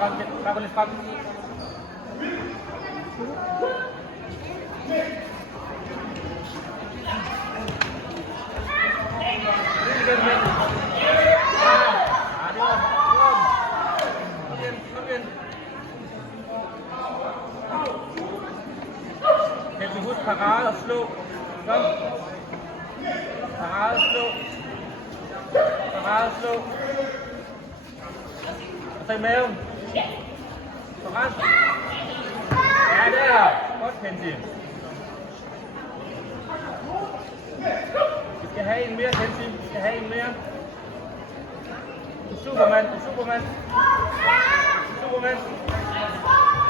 frem. Bare gå lidt frem. Kenzie, husk parade og slå. Kom. Parade og slå. Parade og slå. Og så i maven. Parade. Ja, der. Godt, Kenzie. Vi skal have en mere, Kenzie. Vi skal have en mere. Superman. Superman. Superman.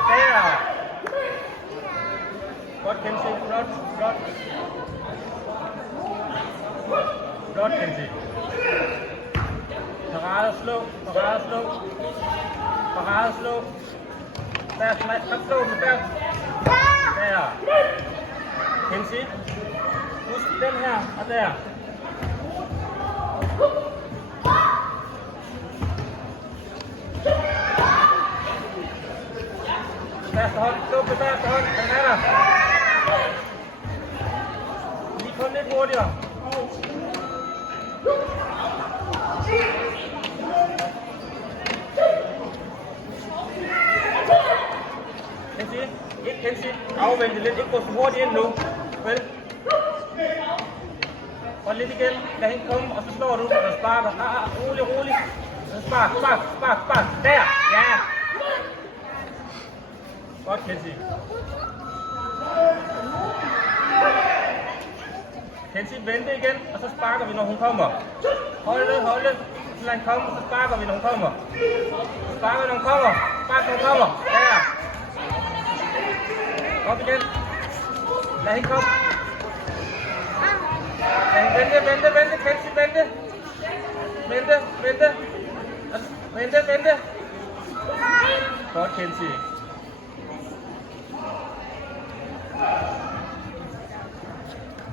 Der. Godt, Kenzie. Flot. Flot. Flot, Kenzie. Parade og slå. Parade og slå. Parade og slå. Der, så slå den der. Der. Kenzie. Husk den her og der. Første hånd. Slå på første hånd. Den er der. Lige kun lidt hurtigere. Kenzie, ikke Kenzie. Afvente lidt. Ikke gå så hurtigt ind nu. Vel? Hold lidt igen. Lad hende komme, og så slår du. Og sparker. Rolig, rolig. Spark, spark, spark, spark. Der. Ja. Godt, Kenzie. Kenzie, vente igen, og så sparker vi, når hun kommer. Hold det, så lad hende komme, og så sparker vi, når hun kommer. Sparker, når hun kommer. Spark, når hun kommer. Der. Op igen. Lad hende komme. Vente, Kenzie, vente. Vente. Godt, Kenzie.